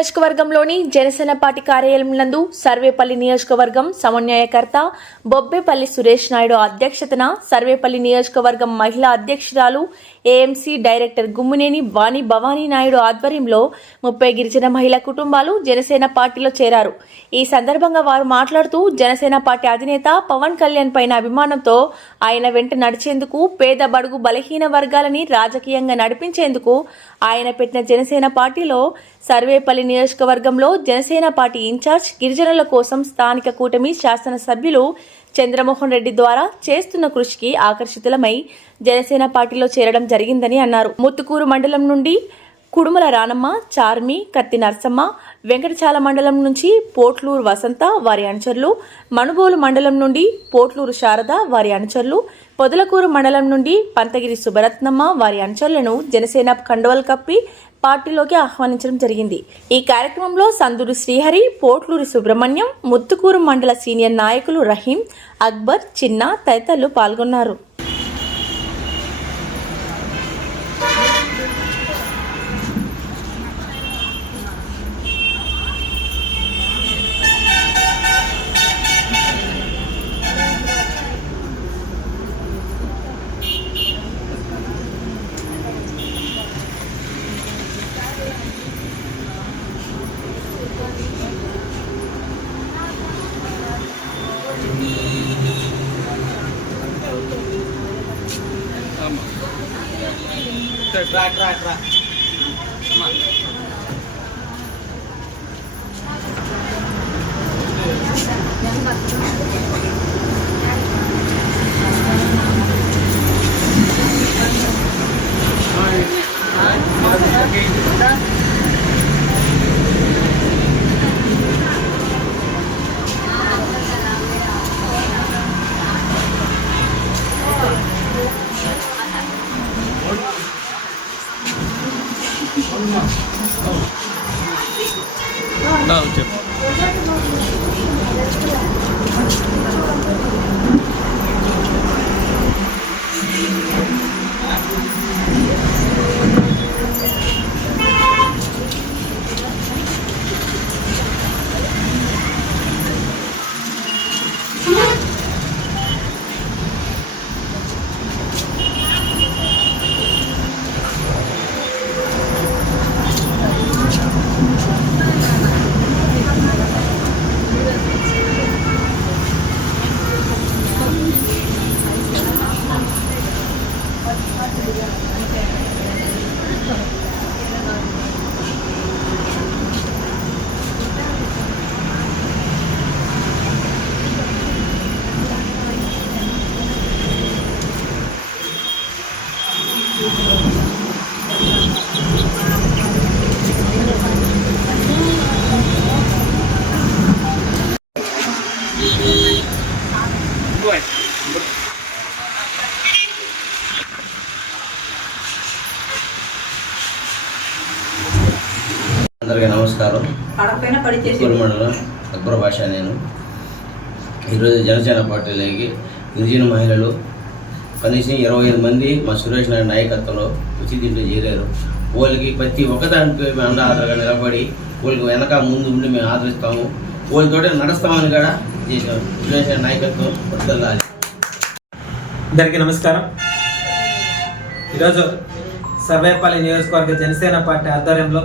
నియోజకవర్గంలోని జనసేన పార్టీ కార్యాలయం నందు సర్వేపల్లి నియోజకవర్గం సమన్వయకర్త బొబ్బేపల్లి సురేష్ నాయుడు అధ్యక్షతన సర్వేపల్లి నియోజకవర్గం మహిళా అధ్యక్షురాలు ఏఎంసీ డైరెక్టర్ గుమ్మినేని వాణి భవానీ నాయుడు ఆధ్వర్యంలో ముప్పై గిరిజన మహిళా కుటుంబాలు జనసేన పార్టీలో చేరారు. ఈ సందర్భంగా వారు మాట్లాడుతూ జనసేన పార్టీ అధినేత పవన్ కళ్యాణ్ పైన అభిమానంతో ఆయన వెంట నడిచేందుకు పేద బడుగు బలహీన వర్గాలని రాజకీయంగా నడిపించేందుకు ఆయన పెట్టిన జనసేన పార్టీలో సర్వేపల్లి నియోజకవర్గంలో జనసేన పార్టీ ఇన్ఛార్జ్ గిరిజనుల కోసం స్థానిక కూటమి శాసనసభ్యులు చంద్రమోహన్ రెడ్డి ద్వారా చేస్తున్న కృషికి ఆకర్షితులమై జనసేన పార్టీలో చేరడం జరిగిందని అన్నారు. ముత్తుకూరు మండలం నుండి కుడుమల రానమ్మ చార్మి కత్తి నర్సమ్మ వెంకటచాల మండలం నుంచి పోట్లూరు వసంత వారి అనుచరులు మణుబోలు మండలం నుండి పోట్లూరు శారద వారి అనుచరులు పొదలకూరు మండలం నుండి పంతగిరి సుభరత్నమ్మ వారి అనుచరులను జనసేన కండవల్ కప్పి పార్టీలోకి ఆహ్వానించడం జరిగింది. ఈ కార్యక్రమంలో సందూరు శ్రీహరి పోట్లూరి సుబ్రహ్మణ్యం ముత్తుకూరు మండల సీనియర్ నాయకులు రహీం అక్బర్ చిన్న తదితరులు పాల్గొన్నారు. రా ట్రా అందరికీ నమస్కారం. మండలం అక్బర్ భాష నేను. ఈరోజు జనసేన పార్టీలోకి గిరిజన మహిళలు కనీసం ఇరవై ఐదు మంది మా సురేష్ నాయుడు నాయకత్వంలో వచ్చి దీంట్లో చేరారు. వాళ్ళకి ప్రతి ఒక్కదానికి మేము అండ ఆధారంగా నిలబడి వాళ్ళకి వెనక ముందు ఉండి మేము ఆదరిస్తాము. వాళ్ళతోటే నడుస్తామని కూడా చేసాం సురేష్ నాయుడు నాయకత్వం వద్దల్లాలి అందరికీ నమస్కారం. ఈరోజు సర్వేపల్లి నియోజకవర్గ జనసేన పార్టీ ఆధ్వర్యంలో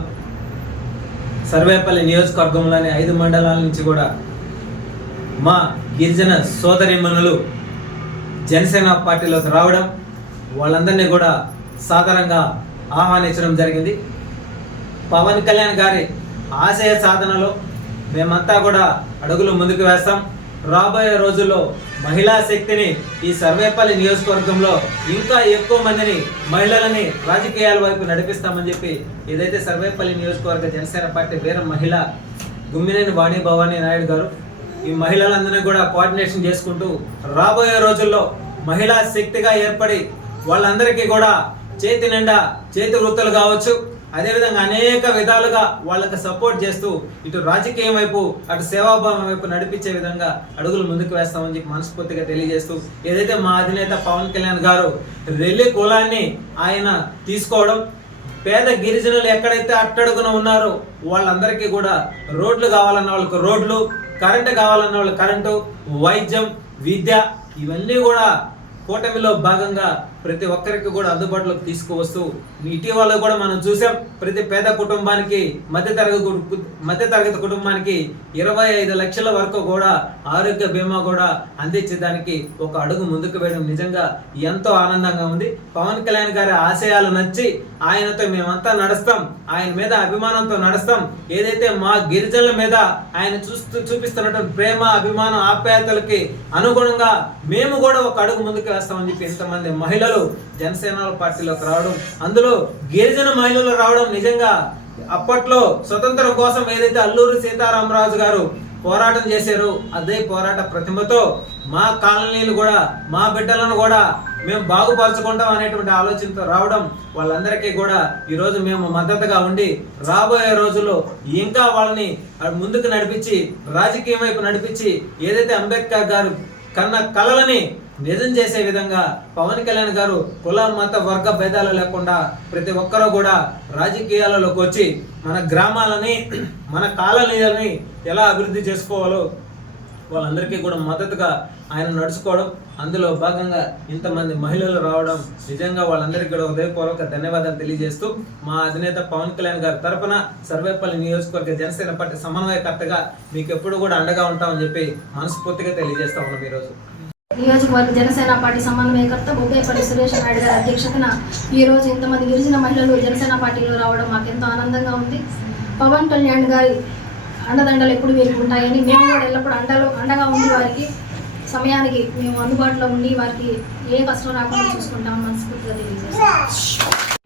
సర్వేపల్లి నియోజకవర్గంలోని ఐదు మండలాల నుంచి కూడా మా గిరిజన సోదరిమణులు జనసేన పార్టీలోకి రావడం వాళ్ళందరినీ కూడా సాధారణంగా ఆహ్వానించడం జరిగింది. పవన్ కళ్యాణ్ గారి ఆశయ సాధనలో మేమంతా కూడా అడుగులు ముందుకు వేస్తాం. రాబోయే రోజుల్లో మహిళా శక్తిని ఈ సర్వేపల్లి నియోజకవర్గంలో ఇంకా ఎక్కువ మందిని మహిళలని రాజకీయాల వైపు నడిపిస్తామని చెప్పి ఏదైతే సర్వేపల్లి నియోజకవర్గ జనసేన పార్టీ వీర మహిళ గుమ్మినేని వాణి భవానీ నాయుడు గారు ఈ మహిళలందరినీ కూడా కోఆర్డినేషన్ చేసుకుంటూ రాబోయే రోజుల్లో మహిళా శక్తిగా ఏర్పడి వాళ్ళందరికీ కూడా చేతి నిండా చేతి వృత్తులు కావచ్చు. అదేవిధంగా అనేక విధాలుగా వాళ్ళకి సపోర్ట్ చేస్తూ ఇటు రాజకీయం వైపు అటు సేవాభావం వైపు నడిపించే విధంగా అడుగులు ముందుకు వేస్తామని చెప్పి మనస్ఫూర్తిగా తెలియజేస్తూ ఏదైతే మా అధినేత పవన్ కళ్యాణ్ గారు రెల్లి కులాన్ని ఆయన తీసుకోవడం పేద గిరిజనులు ఎక్కడైతే అట్టడుగున ఉన్నారో వాళ్ళందరికీ కూడా రోడ్లు కావాలన్న వాళ్ళకు రోడ్లు కరెంటు కావాలన్న వాళ్ళకి కరెంటు వైద్యం విద్య ఇవన్నీ కూడా కూటమిలో భాగంగా ప్రతి ఒక్కరికి కూడా అందుబాటులోకి తీసుకువస్తూ ఇటీవల కూడా మనం చూసాం ప్రతి పేద కుటుంబానికి మధ్యతరగతి మధ్యతరగతి కుటుంబానికి ఇరవై ఐదు లక్షల వరకు కూడా ఆరోగ్య బీమా కూడా అందించడానికి ఒక అడుగు ముందుకు వేయడం నిజంగా ఎంతో ఆనందంగా ఉంది. పవన్ కళ్యాణ్ గారి ఆశయాలు నచ్చి ఆయనతో మేమంతా నడుస్తాం ఆయన మీద అభిమానంతో నడుస్తాం. ఏదైతే మా గిరిజనుల మీద ఆయన చూస్తూ చూపిస్తున్నటువంటి ప్రేమ అభిమానం ఆప్యాయతలకి అనుగుణంగా మేము కూడా ఒక అడుగు ముందుకు వేస్తామని చెప్పి ఇంతమంది మహిళలు జనసేన పార్టీలోకి రావడం అందులో గిరిజన మహిళలు రావడం నిజంగా అప్పట్లో స్వతంత్రం కోసం ఏదైతే అల్లూరి సీతారామరాజు గారు పోరాటం చేశారు అదే పోరాట ప్రతిమతో మా కాలనీలు కూడా మా బిడ్డలను కూడా మేము బాగుపరచుకుంటాం అనేటువంటి ఆలోచనతో రావడం వాళ్ళందరికీ కూడా ఈరోజు మేము మద్దతుగా ఉండి రాబోయే రోజుల్లో ఇంకా వాళ్ళని ముందుకు నడిపించి రాజకీయం వైపు నడిపించి ఏదైతే అంబేద్కర్ గారు కన్న కళలని నిజం చేసే విధంగా పవన్ కళ్యాణ్ గారు కుల మత వర్గ భేదాలు లేకుండా ప్రతి ఒక్కరూ కూడా రాజకీయాలలోకి వచ్చి మన గ్రామాలని మన కాలనీలని ఎలా అభివృద్ధి చేసుకోవాలో వాళ్ళందరికీ కూడా మద్దతుగా ఆయన నడుచుకోవడం అందులో భాగంగా ఇంతమంది మహిళలు రావడం నిజంగా వాళ్ళందరికీ కూడా హృదయపూర్వక ధన్యవాదాలు తెలియజేస్తూ మా అధినేత పవన్ కళ్యాణ్ గారి తరపున సర్వేపల్లి నియోజకవర్గ జనసేన పార్టీ సమన్వయకర్తగా మీకు ఎప్పుడు కూడా అండగా ఉంటామని చెప్పి మనస్ఫూర్తిగా తెలియజేస్తా ఉన్నాం ఈరోజు. నియోజకవర్గ జనసేన పార్టీ సమన్వయకర్త బొబ్బేపల్లి సురేష్ నాయుడు గారి అధ్యక్షతన ఈరోజు ఇంతమంది గిరిజన మహిళలు జనసేన పార్టీలో రావడం మాకు ఎంతో ఆనందంగా ఉంది. పవన్ కళ్యాణ్ గారి అండదండలు ఎప్పుడు వీరికి ఉంటాయని మేము కూడా ఎల్లప్పుడూ అండలో అండగా ఉండి వారికి సమయానికి మేము అందుబాటులో ఉండి వారికి ఏ కష్టం రాకుండా చూసుకుంటామని మనస్ఫూర్తిగా తెలియజేస్తాం